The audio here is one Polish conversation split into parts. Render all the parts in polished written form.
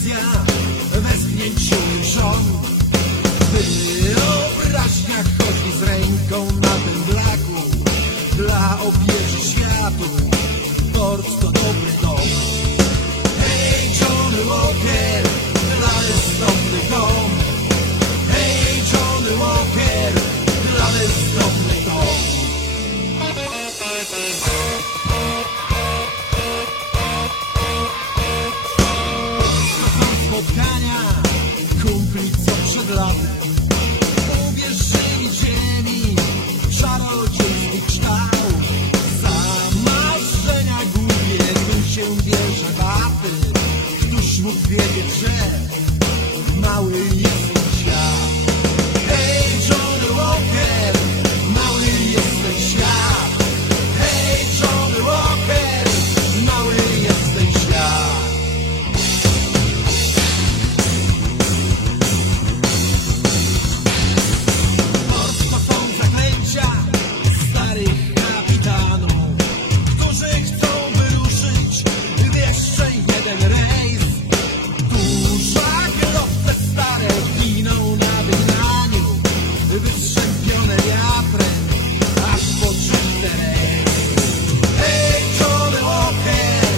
wizja westchnięciu żon. Wyobraźnia chodzi z ręką na tym blaku. Dla obieży światu port to dobry dom. Hej, Johnny Walker, dla bezdomny dom. Hej, Johnny Walker, dla bezdomny dom. Spotkania kumpli co przed latem uwierzyli ziemi czarodziejski kształt. Za marzenia głupie bym się bierze baty. Któż mógł wiedzieć, że mały jest ten świat? Hej, Johnny Walker, mały jest ten świat. Hej, Johnny Walker, mały jest ten świat. Starych kapitanów, którzy chcą wyruszyć w jeszcze jeden rejs. Tu żaglowce stare giną na wygnaniu, wystrzępione wiatrem aż po czyste rejs. Hej, Johnny Walker,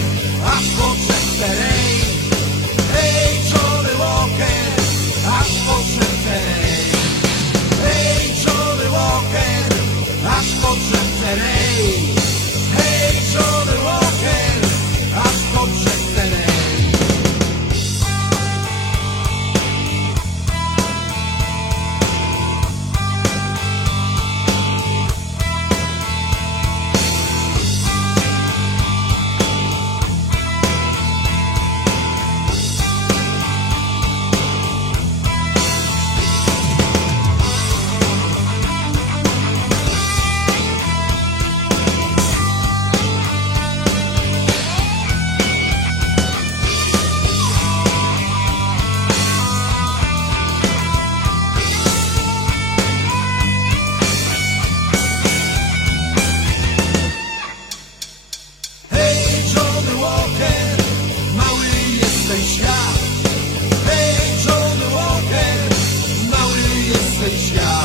aż po czyste rejs. Hej, Johnny Walker, aż po czyste rejs. Hej, Johnny Walker, aż podszedł rej. Hej, Johnny Walker, aż podszedł rej. Mały jest ten świat. Hej, Johnny Walker, mały jest ten świat.